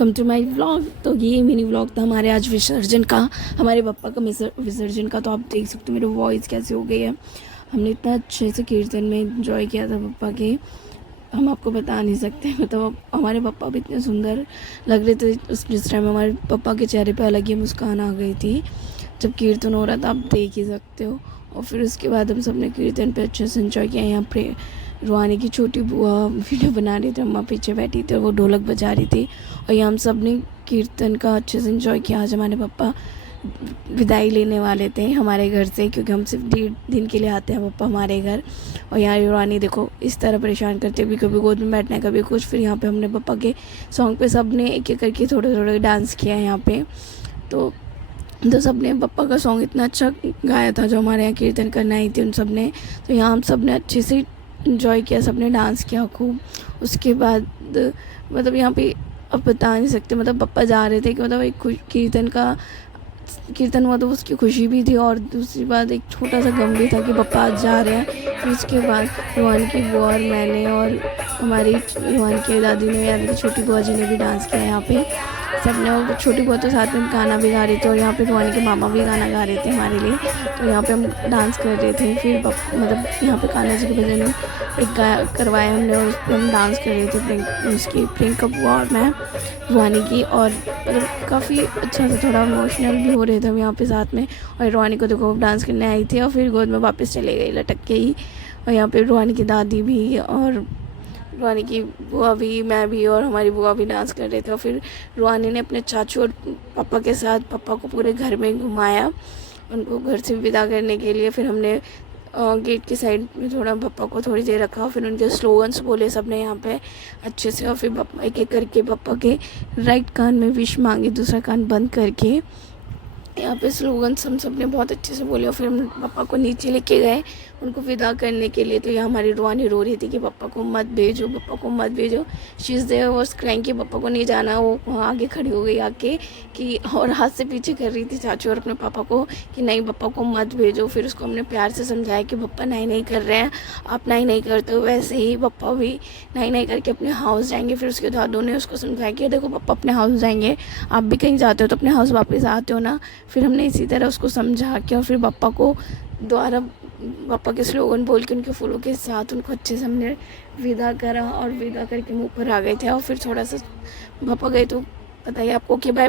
Welcome to my vlog. तो ये mini vlog था हमारे आज विसर्जन का, हमारे पापा का विसर्जन का। तो आप देख सकते हो मेरी वॉइस कैसे हो गई है। हमने इतना अच्छे से कीर्तन में एंजॉय किया था पापा के, हम आपको बता नहीं सकते। मतलब हमारे पापा भी इतने सुंदर लग रहे थे जिस टाइम हमारे पापा के चेहरे पे अलग ही मुस्कान आ गई थी जब कीर्तन हो रहा था, आप देख ही सकते हो। और फिर उसके बाद हम सब ने कीर्तन पे अच्छे से एंजॉय किया। यहाँ पे रुहानी की छोटी बुआ वीडियो बना रही थी, अम्मा पीछे बैठी थी और वो ढोलक बजा रही थी। और यहाँ हम सब ने कीर्तन का अच्छे से एंजॉय किया। आज हमारे पापा विदाई लेने वाले थे हमारे घर से, क्योंकि हम सिर्फ 1.5 दिन के लिए आते हैं पापा हमारे घर। और यहाँ रुहानी देखो इस तरह परेशान करते, कभी गोद में बैठना है कभी कुछ। फिर यहाँ पे हमने पापा के सॉन्ग पे सब ने एक एक करके थोड़े थोड़े डांस किया है यहाँ पे। तो सब ने पप्पा का सॉन्ग इतना अच्छा गाया था जो हमारे यहाँ कीर्तन करना आई थी उन सब ने। तो यहाँ हम सब ने अच्छे से इंजॉय किया, सब ने डांस किया खूब। उसके बाद मतलब यहाँ पे अब बता नहीं सकते, मतलब पप्पा जा रहे थे कि मतलब एक कीर्तन हुआ तो उसकी खुशी भी थी, और दूसरी बात एक छोटा सा गम भी था कि पप्पा आज जा रहे हैं। फिर उसके बाद रुहान की बुआ और मैंने और हमारी रुहान की दादी ने यानी कि छोटी बुआ जी ने भी डांस किया यहाँ पे सब ने। और छोटी बुआ तो साथ में गाना भी गा रही थी, और यहाँ पे रुहानी के मामा भी गाना गा रहे थे हमारे लिए। तो यहाँ पे हम डांस कर रहे थे। फिर मतलब यहाँ पे कान्हा जी के भजन एक गाया करवाया हमने, और उस पर हम डांस कर रहे थे प्रियंका बुआ और मैं रुहानी की। और मतलब काफ़ी अच्छा था, थोड़ा इमोशनल भी हो रहे थे हम यहाँ पे साथ में। और रुहानी को देखो डांस करने आई थी और फिर गोद में वापस चले गई लटक के ही। और यहाँ पे रुहानी की दादी भी और रुहानी की बुआ भी, मैं भी और हमारी बुआ भी डांस कर रहे थे। और फिर रुहानी ने अपने चाचू और पापा के साथ पापा को पूरे घर में घुमाया उनको घर से विदा करने के लिए। फिर हमने गेट की साइड में थोड़ा पापा को थोड़ी देर रखा, फिर उनके स्लोगन्स बोले सब ने यहाँ पे अच्छे से। और फिर पापा एक एक करके पापा के राइट कान में विश मांगी, दूसरा कान बंद करके यहाँ पे स्लोगन्स हम सब ने बहुत अच्छे से बोले। और फिर हम पापा को नीचे लेके गए उनको विदा करने के लिए। तो यहाँ हमारी रुहानी रो रही थी कि पापा को मत भेजो, पापा को मत भेजो। She is there was crying कि पापा को नहीं जाना। वो वहाँ आगे खड़ी हो गई आके कि, और हाथ से पीछे कर रही थी चाचू और अपने पापा को कि नहीं पापा को मत भेजो। फिर उसको हमने प्यार से समझाया कि पापा नहीं कर रहे हैं, आप नहीं करते हो, वैसे ही पापा भी नहीं करके अपने हाउस जाएंगे। फिर उसके दादू ने उसको समझाया कि देखो पापा अपने हाउस जाएंगे, आप भी कहीं जाते हो तो अपने हाउस वापस आते हो ना। फिर हमने इसी तरह उसको समझा के और फिर पापा को दोबारा पापा के स्लोगन बोल के उनके फूलों के साथ उनको अच्छे से हमने विदा करा। और विदा करके हम ऊपर आ गए थे। और फिर थोड़ा सा पापा गए तो पता ही आपको कि बाय